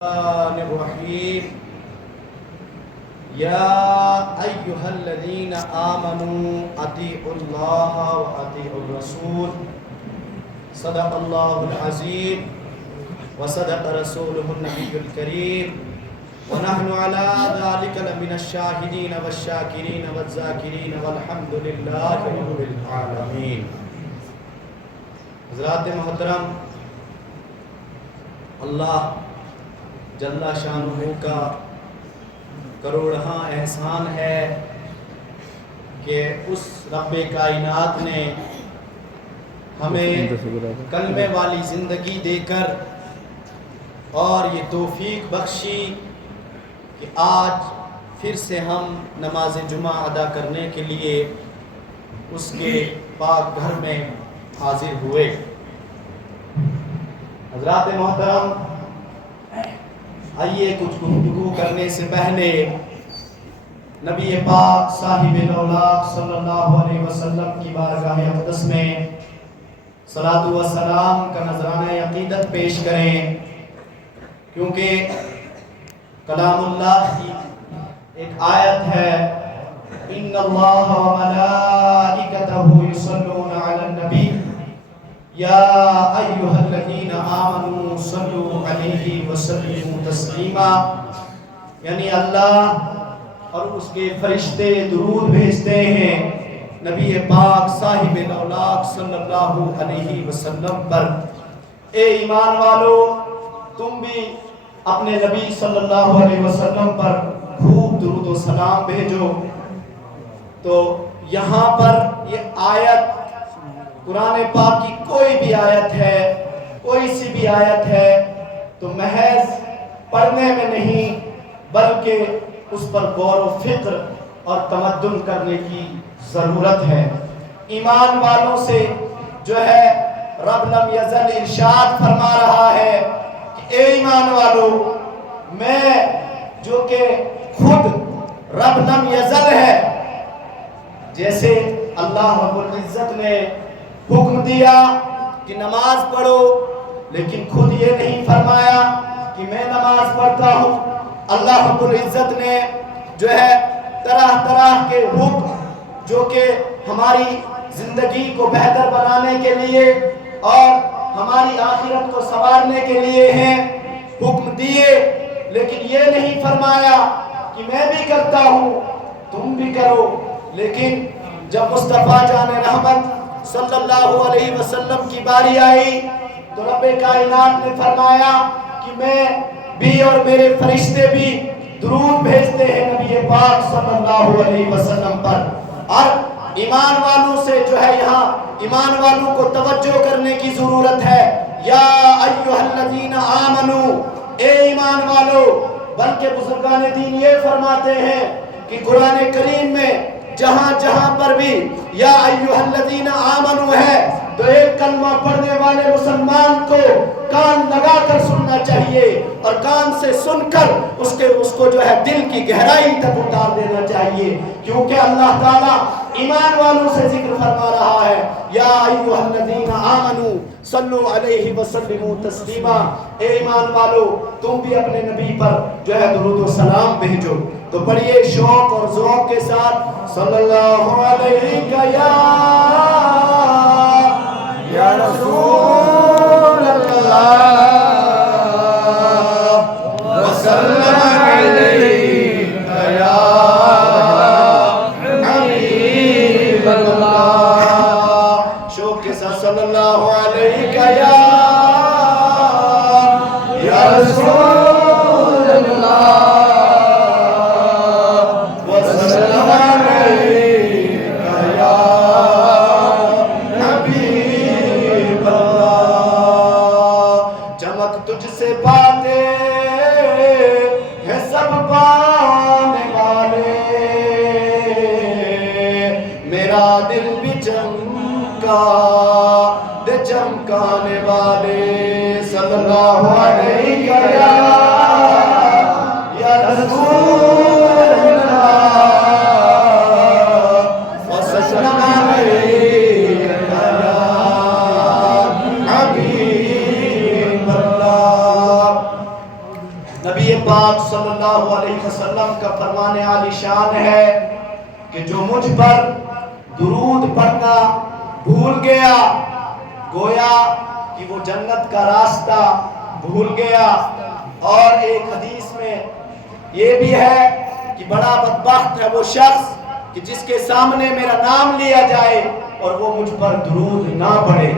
الرحمن الرحیم یا ایہا الذین آمنوا اطیعوا اللہ و اطیعوا الرسول صدق اللہ العظیم وصدق رسولہ النبی الکریم ونحن علی ذلک لمن الشاہدین والشاکرین والذاکرین والحمد للہ رب العالمین۔ حضرات محترم، اللہ جل شانہ کا کروڑہاں احسان ہے کہ اس رب کائنات نے ہمیں کلمے والی زندگی دے کر اور یہ توفیق بخشی کہ آج پھر سے ہم نماز جمعہ ادا کرنے کے لیے اس کے پاک گھر میں حاضر ہوئے۔ حضرات محترم، آئیے کچھ گفتگو کرنے سے پہلے نبی پاک صاحب الاولاق صلی اللہ علیہ وسلم کی بارگاہ اقدس میں صلاۃ و سلام کا نذرانہ عقیدت پیش کریں، کیونکہ کلام اللہ کی ایک آیت ہے، ان اللہ و ملائکتہ یصلون علی النبی یا ایہا الذین آمنوا صلوا علیہ وسلموا تسلیما، یعنی اللہ اور اس کے فرشتے درود بھیجتے ہیں نبی پاک صاحب الاولاق صلی اللہ علیہ وسلم پر۔ اے ایمان والو، تم بھی اپنے نبی صلی اللہ علیہ وسلم پر خوب درود و سلام بھیجو۔ تو یہاں پر یہ آیت قرآن پاک کی کوئی بھی آیت ہے، کوئی سی بھی آیت ہے تو محض پڑھنے میں نہیں بلکہ اس پر غور و فکر اور تمدن کرنے کی ضرورت ہے۔ ایمان والوں سے جو ہے رب لم یزل ارشاد فرما رہا ہے کہ اے ایمان والو، میں جو کہ خود رب لم یزل ہے، جیسے اللہ رب العزت نے حکم دیا کہ نماز پڑھو، لیکن خود یہ نہیں فرمایا کہ میں نماز پڑھتا ہوں۔ اللہ رب العزت نے جو ہے طرح طرح کے حکم جو کہ ہماری زندگی کو بہتر بنانے کے لیے اور ہماری آخرت کو سنوارنے کے لیے ہیں، حکم دیے، لیکن یہ نہیں فرمایا کہ میں بھی کرتا ہوں تم بھی کرو۔ لیکن جب مصطفیٰ جان رحمت صلی اللہ علیہ وسلم کی باری آئی تو رب کائنات نے فرمایا کہ میں بھی اور میرے فرشتے بھی درود بھیجتے ہیں نبی پاک صلی اللہ علیہ وسلم پر۔ اور ایمان والوں سے جو ہے یہاں ایمان والوں کو توجہ کرنے کی ضرورت ہے، یا ایھا الذین آمنو، اے ایمان والو۔ بلکہ بزرگان دین یہ فرماتے ہیں کہ قرآن کریم میں جہاں جہاں پر بھی یا ایھا الذین آمنو ہے تو ایک کلمہ پڑھنے والے مسلمان کو کان لگا کر سننا چاہیے اور کان سے سن کر اس کو جو ہے دل کی گہرائی تک اتار دینا چاہیے، کیونکہ اللہ تعالیٰ ایمان والوں سے ذکر فرما رہا ہے، یا ایھا الذین آمنو صلوا علیہ وسلموا تسلیما، اے ایمان والو تم بھی اپنے نبی پر جو ہے درود و سلام بھیجو۔ تو پڑھیے شوق اور ذوق کے ساتھ، صلی اللہ علیہ یا رسول اللہ وسلم علیہ یا حبیب اللہ، شوق کے ساتھ صلی اللہ علیہ یا رسول اللہ وسلم علیہ یا حبیب اللہ۔ چمک تجھ سے باتیں ہیں سب پانے والے، میرا دل بھی چمکا دے چمکانے والے، صلی اللہ علیہ یا رسول اللہ وسلم علیہ یا حبیب اللہ۔ نبی پاک صلی اللہ علیہ وسلم کا فرمان عالی شان ہے کہ جو مجھ پر درود پڑھنا بھول گیا گویا کہ وہ جنت کا راستہ بھول گیا۔ اور ایک حدیث میں یہ بھی ہے کہ بڑا بدبخت ہے وہ شخص کہ جس کے سامنے میرا نام لیا جائے اور وہ مجھ پر درود نہ پڑھے۔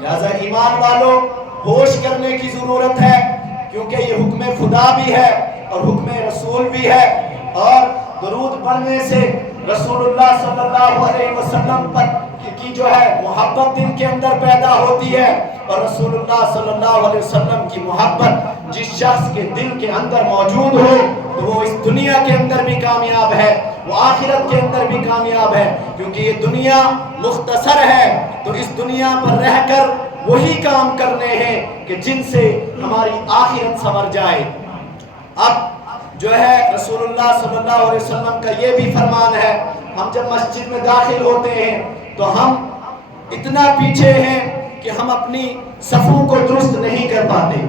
لہذا ایمان والوں ہوش کرنے کی ضرورت ہے، کیونکہ یہ حکم خدا بھی ہے اور حکم رسول بھی ہے، اور درود پڑھنے سے رسول اللہ صلی اللہ علیہ وسلم پر کی جو ہے محبت دل کے اندر پیدا ہوتی ہے، اور رسول اللہ صلی اللہ علیہ وسلم کی محبت جس شخص کے دل کے اندر موجود ہو تو وہ اس دنیا کے اندر بھی کامیاب ہے، وہ آخرت کے اندر بھی کامیاب ہے، کیونکہ یہ دنیا مختصر ہے، تو اس دنیا پر رہ کر وہی کام کرنے ہیں کہ جن سے ہماری آخرت سنور جائے۔ اب جو ہے رسول اللہ صلی اللہ علیہ وسلم کا یہ بھی فرمان ہے، ہم جب مسجد میں داخل ہوتے ہیں تو ہم اتنا پیچھے ہیں کہ ہم اپنی صفوں کو درست نہیں کر پاتے،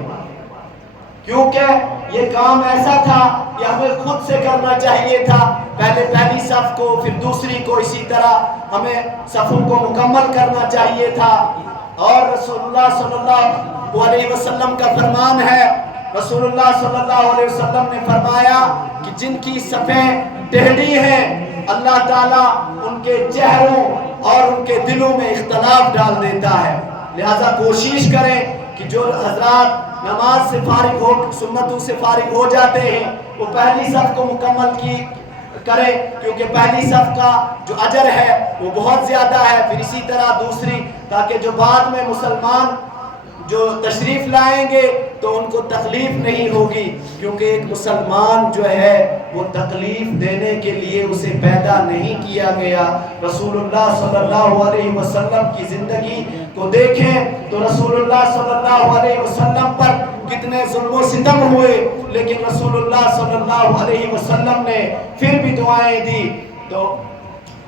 کیونکہ یہ کام ایسا تھا کہ ہمیں خود سے کرنا چاہیے تھا، پہلے پہلی صف کو پھر دوسری کو، اسی طرح ہمیں صفوں کو مکمل کرنا چاہیے تھا۔ اور رسول اللہ صلی اللہ علیہ وسلم کا فرمان ہے، رسول اللہ صلی اللہ علیہ وسلم نے فرمایا کہ جن کی صفیں ٹیڑھی ہیں اللہ تعالیٰ ان کے چہروں اور ان کے دلوں میں اختلاف ڈال دیتا ہے۔ لہذا کوشش کریں کہ جو حضرات نماز سے فارغ ہو سنتوں سے فارغ ہو جاتے ہیں وہ پہلی صف کو مکمل کریں، کیونکہ پہلی صف کا جو اجر ہے وہ بہت زیادہ ہے، پھر اسی طرح دوسری، تاکہ جو بعد میں مسلمان جو تشریف لائیں گے تو ان کو تکلیف نہیں ہوگی، کیونکہ ایک مسلمان جو ہے وہ تکلیف دینے کے لیے اسے پیدا نہیں کیا گیا۔ رسول اللہ صلی اللہ علیہ وسلم کی زندگی کو دیکھیں تو رسول اللہ صلی اللہ علیہ وسلم پر کتنے ظلم و ستم ہوئے، لیکن رسول اللہ صلی اللہ علیہ وسلم نے پھر بھی دعائیں دی۔ تو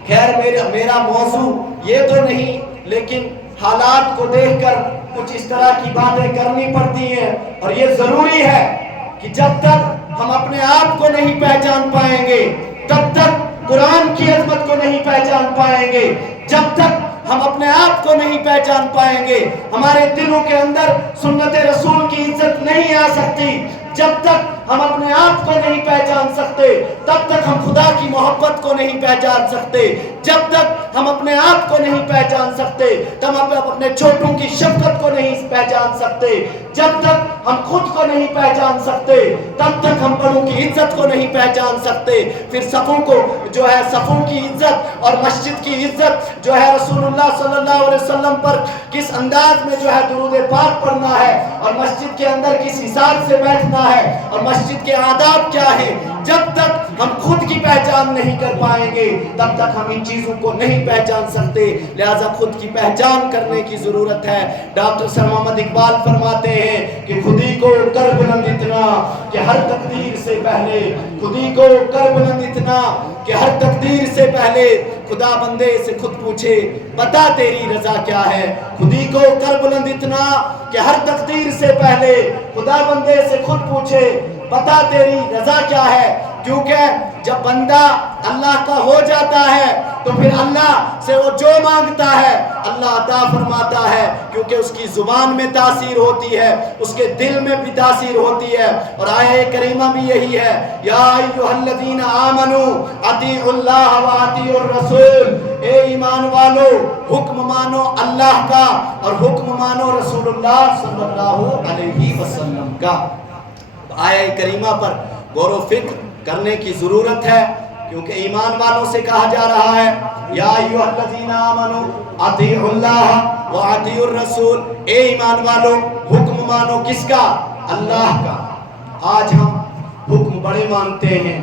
خیر میرا موضوع یہ تو نہیں، لیکن حالات کو دیکھ کر کچھ اس طرح کی باتیں کرنی پڑتی ہیں، اور یہ ضروری ہے کہ جب تک ہم اپنے آپ کو نہیں پہچان پائیں گے تب تک قرآن کی عظمت کو نہیں پہچان پائیں گے، جب تک ہم اپنے آپ کو نہیں پہچان پائیں گے ہمارے دلوں کے اندر سنت رسول کی عزت نہیں آ سکتی، جب تک ہم اپنے آپ کو نہیں پہچان سکتے تب تک ہم خدا کی محبت کو نہیں پہچان سکتے، جب تک ہم اپنے آپ کو نہیں پہچان سکتے تب ہم اپنے چھوٹوں کی شفقت کو نہیں پہچان سکتے، جب تک ہم خود کو نہیں پہچان سکتے تب تک ہم بڑوں کی عزت کو نہیں پہچان سکتے۔ پھر صفوں کو جو ہے صفوں کی عزت اور مسجد کی عزت جو ہے رسول اللہ صلی اللہ علیہ وسلم پر کس انداز میں جو ہے درود پاک پڑھنا ہے، اور مسجد کے اندر کس حساب سے بیٹھنا ہے، اور مسجد کے آداب کیا ہے، جب تک ہم خود کی پہچان نہیں کر پائیں گے تب تک ہم ان چیزوں کو نہیں پہچان سکتے۔ لہذا خود کی پہچان کرنے کی ضرورت ہے۔ ڈاکٹر سر محمد اقبال فرماتے ہیں کہ خودی کو کر بلند اتنا کہ ہر تقدیر سے پہلے، خودی کو کر بلند اتنا کہ ہر تقدیر سے پہلے خدا بندے سے خود پوچھے بتا تیری رضا کیا ہے، خودی کو کر بلند اتنا کہ ہر تقدیر سے پہلے خدا بندے سے خود پوچھے بتا تیری رضا کیا ہے، کیونکہ جب بندہ اللہ کا ہو جاتا ہے تو پھر اللہ سے وہ جو مانگتا ہے اللہ عطا فرماتا ہے، کیونکہ اس کی زبان میں تاثیر ہوتی ہے، اس کے دل میں بھی تاثیر ہوتی ہے۔ اور آیہ کریمہ بھی یہی ہے، یا ایھا الذین آمنوا اطیعوا اللہ واطیعوا الرسول، اے ایمان والو حکم مانو اللہ کا اور حکم مانو رسول اللہ صلی اللہ علیہ وسلم کا۔ آیہ کریمہ پر غور و فکر کرنے کی ضرورت ہے، کیونکہ ایمان والوں سے کہا جا رہا ہے یا ایھا الذین آمنوا اطیعوا اللہ واطیعوا الرسول، اے ایمان والو حکم مانو کس کا؟ اللہ کا۔ آج ہم حکم بڑے مانتے ہیں،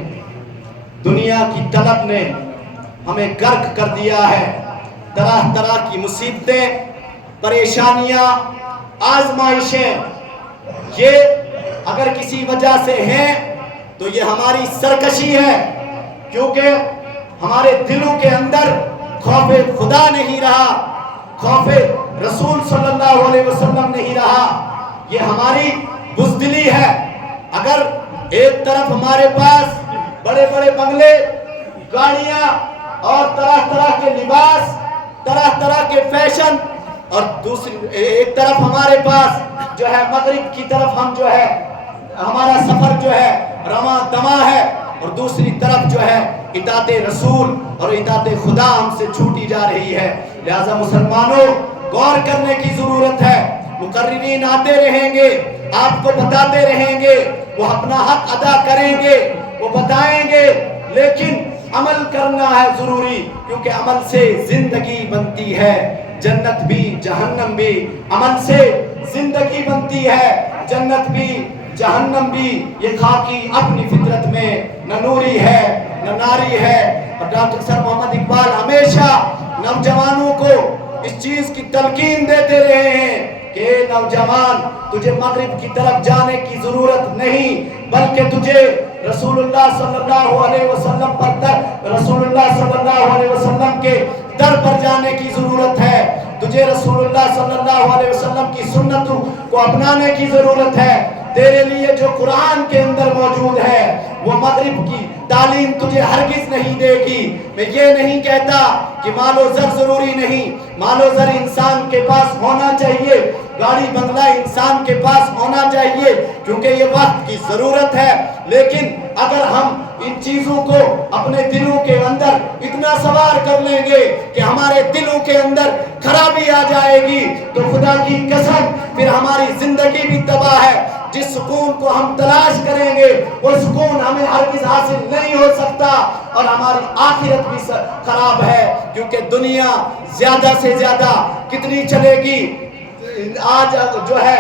دنیا کی طلب نے ہمیں غرق کر دیا ہے، طرح طرح کی مصیبتیں، پریشانیاں، آزمائشیں، یہ اگر کسی وجہ سے ہیں تو یہ ہماری سرکشی ہے، کیونکہ ہمارے دلوں کے اندر خوف خدا نہیں رہا، خوف رسول صلی اللہ علیہ وسلم نہیں رہا، یہ ہماری بزدلی ہے۔ اگر ایک طرف ہمارے پاس بڑے بڑے بنگلے، گاڑیاں اور طرح طرح کے لباس، طرح طرح کے فیشن، اور دوسری ایک طرف ہمارے پاس جو ہے مغرب کی طرف ہم جو ہے ہمارا سفر جو ہے رواں دواں ہے، اور دوسری طرف جو ہے اطاعت رسول اور اطاعت خدا ہم سے چھوٹی جا رہی ہے۔ لہذا مسلمانوں غور کرنے کی ضرورت ہے۔ مقررین آتے رہیں گے، آپ کو بتاتے رہیں گے، وہ اپنا حق ادا کریں گے، وہ بتائیں گے، لیکن عمل کرنا ہے ضروری، کیونکہ عمل سے زندگی بنتی ہے، جنت بھی جہنم بھی۔ عمل سے زندگی بنتی ہے، جنت بھی جہنم بھی۔ یہ خاکی اپنی فطرت میں نہ نوری ہے نہ ناری ہے۔ اور ڈاکٹر سر محمد اقبال ہمیشہ نوجوانوں کو اس چیز کی تلقین دیتے رہے ہیں کہ اے نوجوان، تجھے مغرب کی طرف جانے کی ضرورت نہیں، بلکہ تجھے رسول اللہ صلی اللہ علیہ وسلم رسول اللہ صلی اللہ علیہ وسلم کے در پر جانے کی ضرورت ہے، تجھے رسول اللہ صلی اللہ علیہ وسلم کی سنتوں کو اپنانے کی ضرورت ہے۔ تیرے لیے جو قرآن کے اندر موجود ہے وہ مغرب کی تعلیم تجھے ہرگز نہیں دے گی۔ میں یہ نہیں کہتا کہ مال و زر ضروری نہیں، مال و زر انسان کے پاس ہونا چاہیے، گاڑی بنگلہ انسان کے پاس ہونا چاہیے، کیونکہ یہ وقت کی ضرورت ہے، لیکن اگر ہم ان چیزوں کو اپنے دلوں کے اندر اتنا سوار کر لیں گے کہ ہمارے دلوں کے اندر خرابی آ جائے گی تو خدا کی قسم پھر ہماری زندگی بھی تباہ ہے۔ جس سکون کو ہم تلاش کریں گے وہ سکون ہمیں ہرگز حاصل نہیں ہو سکتا، اور ہماری آخرت بھی خراب ہے، کیونکہ دنیا زیادہ سے زیادہ کتنی چلے گی؟ آج جو ہے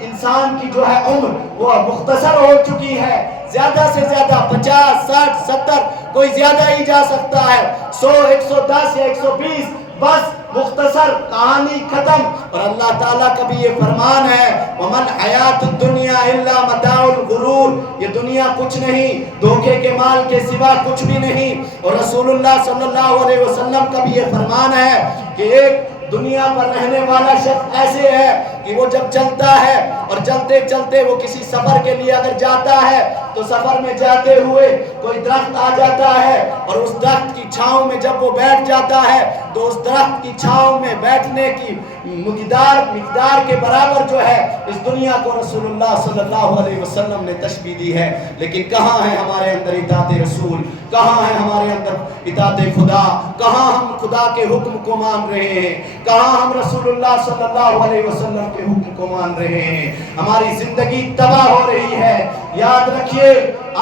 انسان کی جو ہے عمر وہ مختصر ہو چکی ہے، زیادہ سے زیادہ 50 60 70 کوئی زیادہ ہی جا سکتا ہے، 100 110 یا 120 بس مختصر کہانی ختم۔ اور اللہ تعالیٰ کا بھی یہ فرمان ہے وَمَا الْحَيَاةُ الدُّنْيَا إِلَّا مَتَاعُ الْغُرُورِ، یہ دنیا کچھ نہیں، دھوکے کے مال کے سوا کچھ بھی نہیں۔ اور رسول اللہ صلی اللہ علیہ وسلم کا بھی یہ فرمان ہے کہ ایک دنیا پر رہنے والا شخص ایسے ہے کہ وہ جب چلتا ہے اور چلتے چلتے وہ کسی سفر کے لیے اگر جاتا ہے تو سفر میں جاتے ہوئے کوئی درخت آ جاتا ہے، اور اس درخت کی چھاؤں میں جب وہ بیٹھ جاتا ہے تو اس درخت کی چھاؤں میں بیٹھنے کی مقدار کے برابر جو ہے اس دنیا کو رسول اللہ صلی اللہ علیہ وسلم نے تشبیہ دی ہے۔ لیکن کہاں ہے ہمارے اندر اطاعت رسول، کہاں ہے ہمارے اندر اطاعت خدا، کہاں ہم خدا کے حکم کو مان رہے ہیں، کہاں ہم رسول اللہ صلی اللہ علیہ وسلم کے حکم کو مان رہے ہیں؟ ہماری زندگی تباہ ہو رہی ہے۔ یاد رکھیے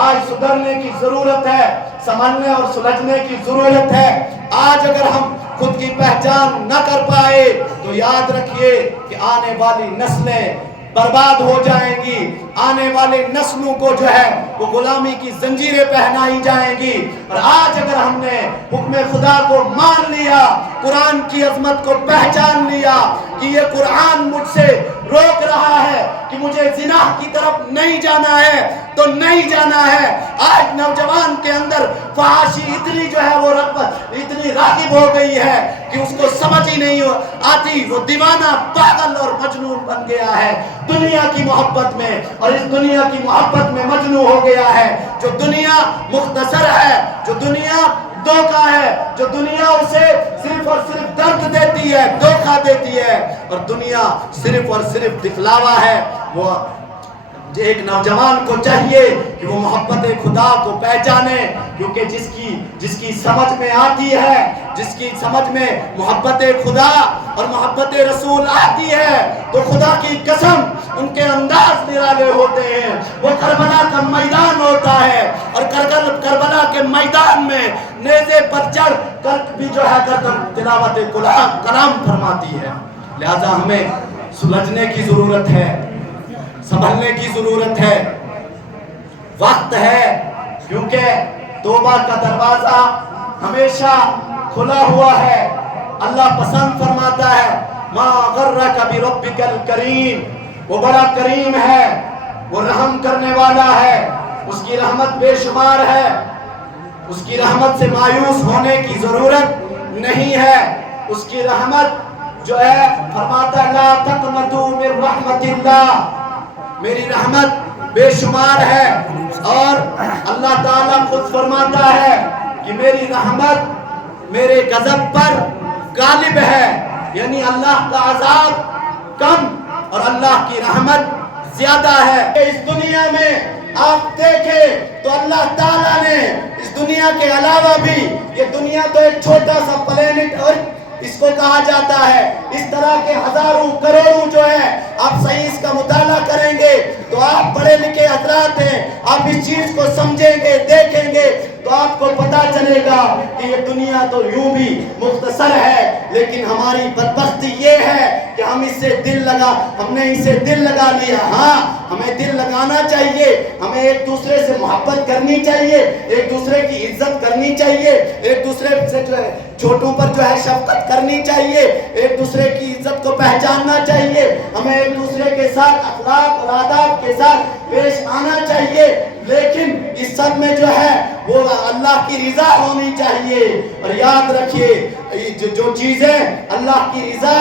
آج سدھرنے کی ضرورت ہے، سنبھلنے اور سلجھنے کی ضرورت ہے۔ آج اگر ہم خود کی پہچان نہ کر پائے تو یاد رکھیے کہ آنے والی نسلیں برباد ہو جائیں گی، آنے والے نسلوں کو جو ہے وہ غلامی کی زنجیریں پہنائی جائیں گی۔ اور آج اگر ہم نے حکم خدا کو مان لیا، قرآن کی عظمت کو پہچان لیا کہ یہ قرآن مجھ سے روک رہا ہے کہ مجھے زنا کی طرف نہیں جانا ہے تو نہیں جانا ہے۔ آج نوجوان کے اندر فحاشی اتنی جو ہے وہ رغبت اتنی راغب ہو گئی ہے کہ اس کو سمجھ ہی نہیں آتی، وہ دیوانہ پاگل اور مجنون بن گیا ہے دنیا کی محبت میں، اور اس دنیا کی محبت میں مجنون ہو گیا ہے۔ جو دنیا مختصر ہے، جو دنیا دھوکہ ہے، جو دنیا اسے صرف اور صرف درد دیتی ہے، دھوکہ دیتی ہے، اور دنیا صرف اور صرف دکھلاوا ہے۔ وہ ایک نوجوان کو چاہیے کہ وہ محبت خدا کو پہچانے، کیونکہ جس کی سمجھ میں آتی ہے، جس کی سمجھ میں محبت خدا اور محبت رسول آتی ہے تو خدا کی قسم ان کے انداز نرالے ہوتے ہیں۔ وہ کربلا کا میدان ہوتا ہے، اور کربلا کے میدان میں نیزے پر چڑھ کر بھی جو ہے تلاوت کلام فرماتی ہے۔ لہذا ہمیں سلجھنے کی ضرورت ہے، سنبھلنے کی ضرورت ہے، وقت ہے، کیونکہ توبہ کا دروازہ ہمیشہ کھلا ہوا ہے۔ اللہ پسند فرماتا ہے ما غرک بربک الکریم، وہ بڑا کریم ہے، وہ رحم کرنے والا ہے، اس کی رحمت بے شمار ہے، اس کی رحمت سے مایوس ہونے کی ضرورت نہیں ہے۔ اس کی رحمت جو ہے فرماتا لا تقنطوا من رحمت اللہ، میری رحمت بے شمار ہے، اور اللہ تعالیٰ خود فرماتا ہے کہ میری رحمت میرے غضب پر غالب ہے، یعنی اللہ کا عذاب کم اور اللہ کی رحمت زیادہ ہے۔ اس دنیا میں آپ دیکھیں تو اللہ تعالیٰ نے اس دنیا کے علاوہ بھی، یہ دنیا تو ایک چھوٹا سا پلینٹ اور اس کو کہا جاتا ہے، اس طرح کے ہزاروں کروڑوں جو ہے، آپ صحیح اس کا مطالعہ کریں گے تو آپ پڑھے لکھے حضرات ہیں، آپ اس چیز کو سمجھیں گے، دیکھیں گے تو آپ کو پتا چلے گا کہ یہ دنیا تو یوں بھی مختصر ہے، لیکن ہماری بدبختی یہ ہے کہ ہم نے اسے دل لگا لیا۔ ہاں، ہمیں دل لگانا چاہیے، ہمیں ایک دوسرے سے محبت کرنی چاہیے، ایک دوسرے کی عزت کرنی چاہیے، ایک دوسرے سے جو ہے چھوٹوں پر جو ہے شفقت کرنی چاہیے، ایک دوسرے کی عزت کو پہچاننا چاہیے، ہمیں ایک دوسرے کے ساتھ اخلاق اور آداب کے ساتھ پیش آنا چاہیے، لیکن اس سب میں جو ہے وہ اللہ کی رضا ہونی چاہیے۔ اور یاد رکھیے جو چیزیں اللہ کی رضا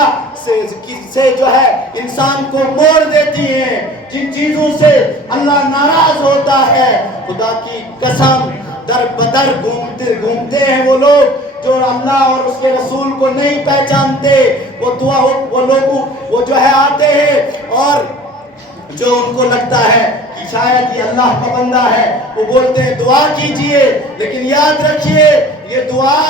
سے جو ہے انسان کو موڑ دیتی ہیں، جن چیزوں سے اللہ ناراض ہوتا ہے، خدا کی قسم در بدر گھومتے ہیں وہ لوگ جو اللہ اور اس کے رسول کو نہیں پہچانتے، وہ لوگ جو ہے آتے ہیں اور جو ان کو لگتا ہے کہ شاید یہ اللہ کا بندہ ہے، وہ بولتے ہیں دعا کیجئے، لیکن یاد رکھیے یہ دعا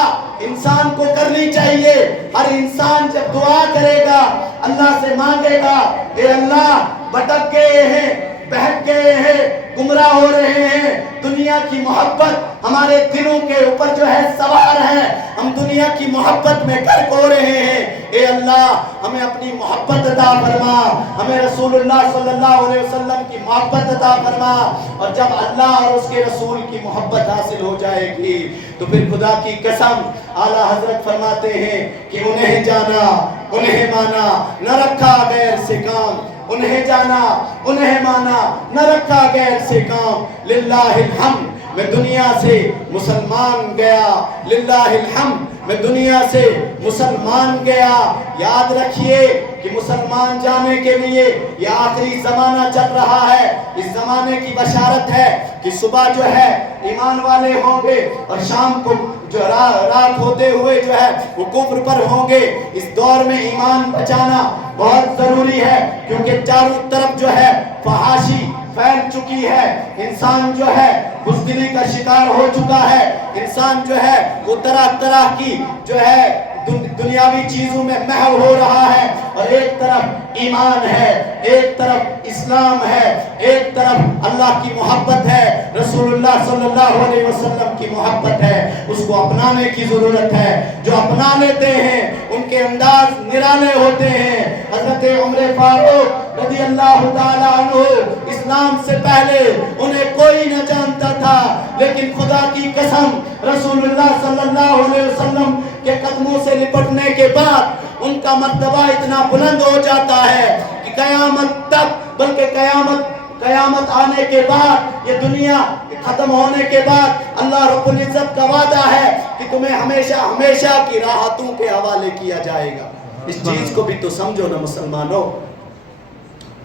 انسان کو کرنی چاہیے۔ ہر انسان جب دعا کرے گا، اللہ سے مانگے گا، اے اللہ بھٹک گئے ہیں، بہک گئے ہیں، گمراہ ہو رہے ہیں، دنیا کی محبت ہمارے دلوں کے اوپر جو ہے سوار ہے، ہم دنیا کی محبت میں غرق ہو رہے ہیں، اے اللہ ہمیں اپنی محبت عطا فرما، ہمیں رسول اللہ صلی اللہ علیہ وسلم کی محبت عطا فرما، اور جب اللہ اور اس کے رسول کی محبت حاصل ہو جائے گی تو پھر خدا کی قسم اعلیٰ حضرت فرماتے ہیں کہ انہیں جانا انہیں مانا نہ رکھا غیر سے کام، انہیں جانا انہیں مانا نہ رکھا غیر سے کام، للہ الحمد میں دنیا سے مسلمان گیا، للہ الحمد میں دنیا سے مسلمان گیا۔ یاد رکھیے کہ مسلمان جانے کے لیے یہ آخری زمانہ چل رہا ہے، اس زمانے کی بشارت ہے کہ صبح جو ہے ایمان والے ہوں گے اور شام کو جو رات ہوتے ہوئے جو ہے وہ کفر پر ہوں گے۔ اس دور میں ایمان بچانا بہت ضروری ہے، کیونکہ چاروں طرف جو ہے فحاشی پھیل چکی ہے، انسان جو ہے بزدلی کا شکار ہو چکا ہے، انسان جو ہے وہ طرح طرح کی جو ہے دنیاوی چیزوں میں محو ہو رہا ہے، اور ایک طرف ایمان ہے، ایک طرف اسلام ہے، ایک طرف اللہ کی محبت ہے، رسول اللہ صلی اللہ علیہ وسلم کی محبت ہے، اس کو اپنانے کی ضرورت ہے۔ جو اپنا لیتے ہیں ان کے انداز نرالے ہوتے ہیں۔ حضرت عمر فاروق رضی اللہ تعالیٰ عنہ اسلام سے پہلے انہیں کوئی نہ جانتا تھا، لیکن خدا کی قسم رسول اللہ صلی اللہ علیہ وسلم کے قدموں سے لپٹنے کے بعد ان کا مرتبہ اتنا بلند ہو جاتا ہے کہ قیامت تک، بلکہ قیامت آنے کے بعد، یہ دنیا ختم ہونے کے بعد اللہ رب العزت کا وعدہ ہے کہ تمہیں ہمیشہ ہمیشہ کی راحتوں کے حوالے کیا جائے گا۔ اس چیز کو بھی تو سمجھو نا مسلمانوں،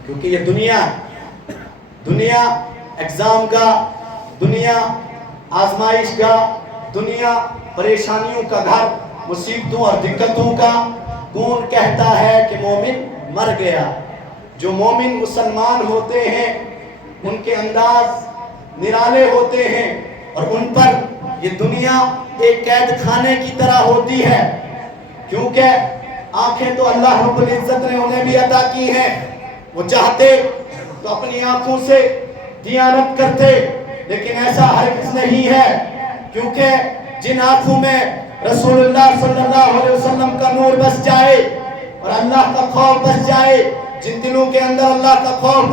کیونکہ یہ دنیا ایگزام کا، دنیا آزمائش کا، دنیا پریشانیوں کا گھر، مصیبتوں اور دقتوں کا۔ کون کہتا ہے کہ مومن مر گیا؟ جو مومن مسلمان ہوتے ہیں ان کے انداز نرالے ہوتے ہیں، اور ان پر یہ دنیا ایک قید خانے کی طرح ہوتی ہے، کیونکہ آنکھیں تو اللہ رب العزت نے انہیں بھی عطا کی ہیں، وہ چاہتے تو اپنی آنکھوں سے دیانت کرتے، لیکن ایسا ہرگز نہیں ہے، کیونکہ جن آنکھوں میں رسول اللہ صلی اللہ علیہ وسلم کا نور بس جائے اور اللہ کا خوف بس جائے، جن دلوں کے اندر اللہ کا خوف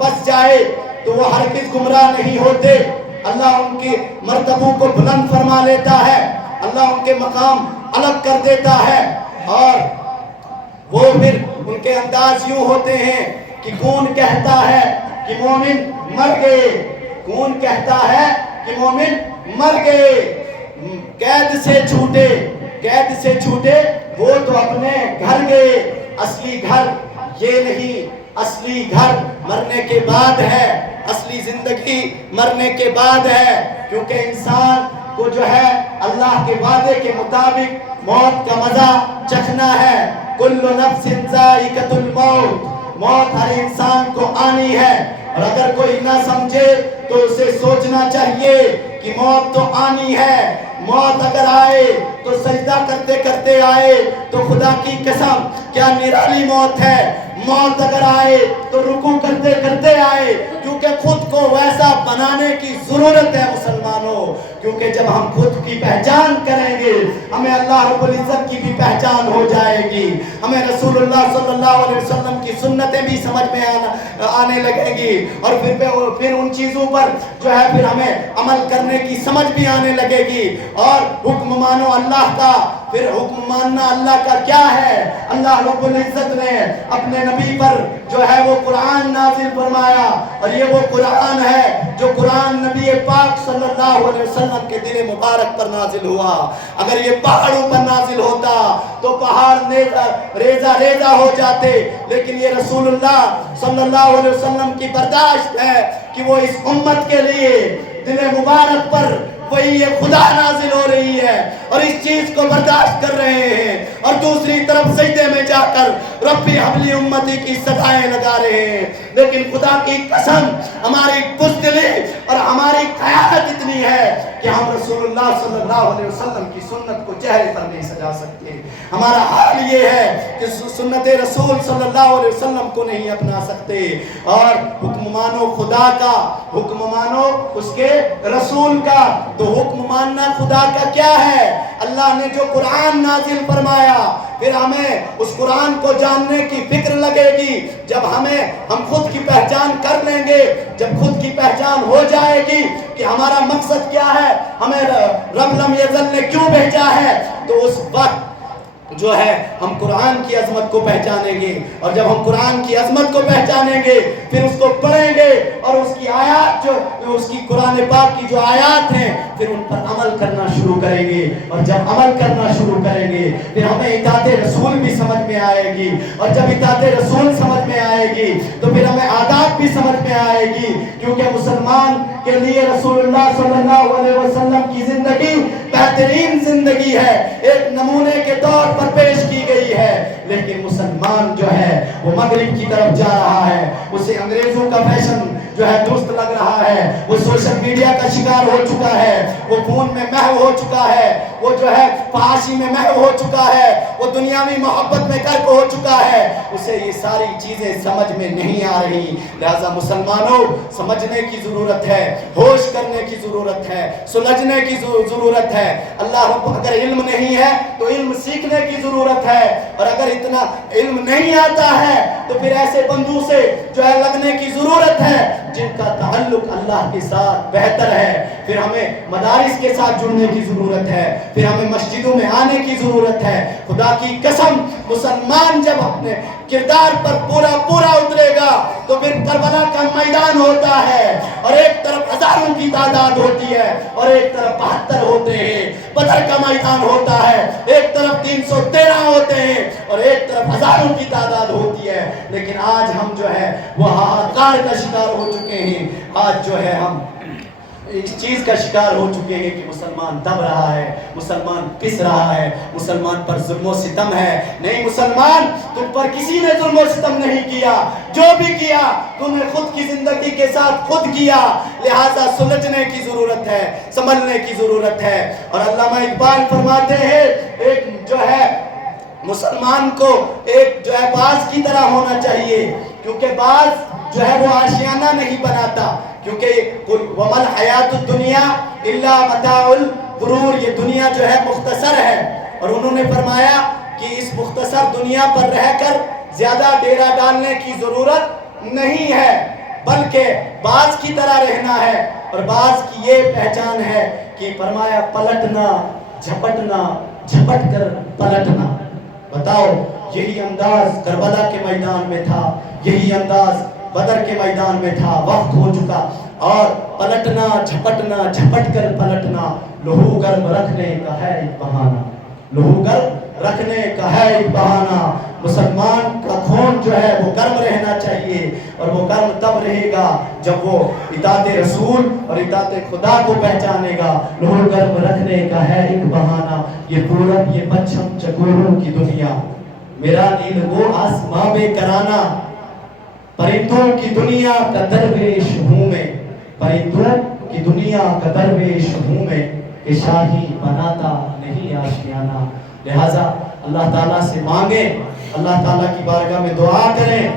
بس جائے تو وہ ہرگز گمراہ نہیں ہوتے۔ اللہ ان کی مرتبوں کو بلند فرما لیتا ہے، اللہ ان کے مقام الگ کر دیتا ہے، اور وہ پھر ان کے انداز یوں ہوتے ہیں کہ کون کہتا ہے کہ مومن مر گئے، کون کہتا ہے کہ مومن مر گئے، قید سے چھوٹے وہ تو اپنے گھر گئے، اصلی گھر یہ نہیں، اصلی گھر مرنے کے بعد ہے، اصلی زندگی مرنے کے بعد ہے، کیونکہ انسان کو جو ہے اللہ کے وعدے کے مطابق موت کا مزہ چکھنا ہے۔ کل نفس ذائقۃ الموت، موت ہر انسان کو آنی ہے، اور اگر کوئی نہ سمجھے تو اسے سوچنا چاہیے کہ موت تو آنی ہے۔ موت اگر آئے تو سجدہ کرتے کرتے آئے تو خدا کی قسم کیا نرالی موت ہے۔ موت اگر آئے تو رکوع کرتے کرتے آئے، کیونکہ خود کو ویسا بنانے کی ضرورت ہے مسلمانوں، کیونکہ جب ہم خود کی پہچان کریں گے ہمیں اللہ رب العزت کی بھی پہچان ہو جائے گی، ہمیں رسول اللہ صلی اللہ علیہ وسلم کی سنتیں بھی سمجھ میں آنے لگیں گی، اور پھر ان چیزوں پر جو ہے پھر ہمیں عمل کرنے کی سمجھ بھی آنے لگے گی۔ اور حکم مانو اللہ کا، پھر حکم ماننا اللہ کا کیا ہے؟ اللہ رب العزت نے اپنے نبی پر جو ہے وہ قرآن نازل فرمایا، اور یہ وہ قرآن ہے جو قرآن نبی پاک صلی اللہ علیہ وسلم کے دل مبارک پر نازل ہوا۔ اگر یہ پہاڑوں پر نازل ہوتا تو پہاڑ ریزہ ریزہ ہو جاتے، لیکن یہ رسول اللہ صلی اللہ علیہ وسلم کی برداشت ہے کہ وہ اس امت کے لیے دل مبارک پر وہی خدا نازل ہو رہی ہے، اور اس چیز کو برداشت کر رہے ہیں، اور دوسری طرف سجدے میں جا کر ربی حبلی امتی کی صدائیں لگا رہے ہیں۔ لیکن خدا کی قسم ہماری بزدلی اور ہماری خیانت اتنی ہے کہ ہم رسول اللہ صلی اللہ علیہ وسلم کی سنت کو چہرے پر نہیں سجا سکتے۔ ہمارا حال یہ ہے کہ سنت رسول صلی اللہ علیہ وسلم کو نہیں اپنا سکتے، اور حکم مانو خدا کا، حکم مانو اس کے رسول کا۔ تو حکم ماننا خدا کا کیا ہے؟ اللہ نے جو قرآن نازل فرمایا، پھر ہمیں اس قرآن کو جاننے کی فکر لگے گی۔ جب ہم خود کی پہچان کر لیں گے، جب خود کی پہچان ہو جائے گی کہ ہمارا مقصد کیا ہے، ہمیں رب لم یزل نے کیوں بھیجا ہے، تو اس وقت جو ہے ہم قرآن کی عظمت کو پہچانیں گے، اور جب ہم قرآن کی عظمت کو پہچانیں گے پھر اس کو پڑھیں گے، اور اس کی آیات جو اس کی قرآن پاک کی جو آیات ہیں پھر ان پر عمل کرنا شروع کریں گے، اور جب عمل کرنا شروع کریں گے پھر ہمیں اطاعت رسول بھی سمجھ میں آئے گی، اور جب اطاعت رسول سمجھ میں آئے گی تو پھر ہمیں عادات بھی سمجھ میں آئے گی، کیونکہ مسلمان کے لیے رسول اللہ صلی اللہ علیہ وسلم کی زندگی بہترین زندگی ہے، ایک نمونے کے طور پر پیش کی گئی ہے۔ لیکن مسلمان جو ہے وہ مغرب کی طرف جا رہا ہے، اسے انگریزوں کا فیشن جو ہے درست لگ رہا ہے، وہ سوشل میڈیا کا شکار ہو چکا ہے، وہ فون میں محو ہو چکا ہے، وہ جو ہے فحاشی میں محو ہو چکا ہے، وہ دنیاوی محبت میں غرق ہو چکا ہے، اسے یہ ساری چیزیں سمجھ میں نہیں آ رہی۔ لہذا مسلمانوں سمجھنے کی ضرورت ہے، ہوش کرنے کی ضرورت ہے، سلجھنے کی ضرورت ہے۔ اللہ رب اگر علم نہیں ہے تو علم سیکھنے کی ضرورت ہے، اور اگر اتنا علم نہیں آتا ہے تو پھر ایسے بندوں سے جو ہے لگنے کی ضرورت ہے جن کا تعلق اللہ کے ساتھ بہتر ہے۔ پھر ہمیں مدارس کے ساتھ جڑنے کی ضرورت ہے، پھر ہمیں مسجدوں میں آنے کی ضرورت ہے۔ خدا کی قسم مسلمان جب اپنے کردار پر پورا اترے گا تو پھر کربلا کا میدان ہوتا ہے، اور ایک طرف ہزاروں کی تعداد ہوتی ہے اور ایک طرف 72 ہوتے ہیں، بدر کا میدان ہوتا ہے، ایک طرف 313 ہوتے ہیں اور ایک طرف ہزاروں کی تعداد ہوتی ہے۔ لیکن آج ہم جو ہے وہ ہاہکار کا شکار ہو چکے ہیں، آج جو ہے ہم اس چیز کا شکار ہو چکے ہیں کہ مسلمان دب رہا ہے، مسلمان پس رہا ہے، مسلمان پر ظلم و ستم ہے۔ نہیں مسلمان، تم پر کسی نے ظلم و ستم نہیں کیا، جو بھی کیا تم نے خود کی زندگی کے ساتھ خود کیا، لہذا سلجھنے کی ضرورت ہے، سنبھلنے کی ضرورت ہے۔ اور علامہ اقبال فرماتے ہیں ایک جو ہے مسلمان کو ایک جو ہے باز کی طرح ہونا چاہیے، کیونکہ باز جو ہے وہ آشیانہ نہیں بناتا، کیونکہ وَمَا الْحَيَاةُ الدُّنْيَا إِلَّا مَتَاعُ الْغُرُورِ، یہ دنیا جو ہے مختصر ہے، اور انہوں نے فرمایا کہ اس مختصر دنیا پر رہ کر زیادہ ڈیرا ڈالنے کی ضرورت نہیں ہے، بلکہ باز کی طرح رہنا ہے۔ اور باز کی یہ پہچان ہے کہ فرمایا پلٹنا، جھپٹنا، جھپٹ کر پلٹنا۔ بتاؤ یہی انداز کربلا کے میدان میں تھا، یہی انداز بدر کے میدان میں تھا، وقت ہو چکا، اور پلٹنا، جھپٹنا، جھپٹ کر پلٹنا لہو گرم رکھنے کا ہے ایک بہانہ، لہو گرم رکھنے کا ہے ایک بہانہ. مسلمان کا خون جو ہے وہ گرم رہنا چاہیے، اور وہ گرم تب رہے گا جب وہ اطاعت رسول اور اطاعت خدا کو پہچانے گا. لہو گرم رکھنے کا ہے ایک بہانہ، یہ پورب یہ پچھم چکوروں کی دنیا، میرا نیل وہ آسماں بے کرانہ. پرندوں کی دنیا کا درویش ہوں میں، پرندوں کی دنیا کا درویش ہوں میں، کہ شاہی بناتا نہیں آشیانہ. لہٰذا اللہ تعالیٰ سے مانگیں، اللہ تعالیٰ کی بارگاہ میں دعا کریں.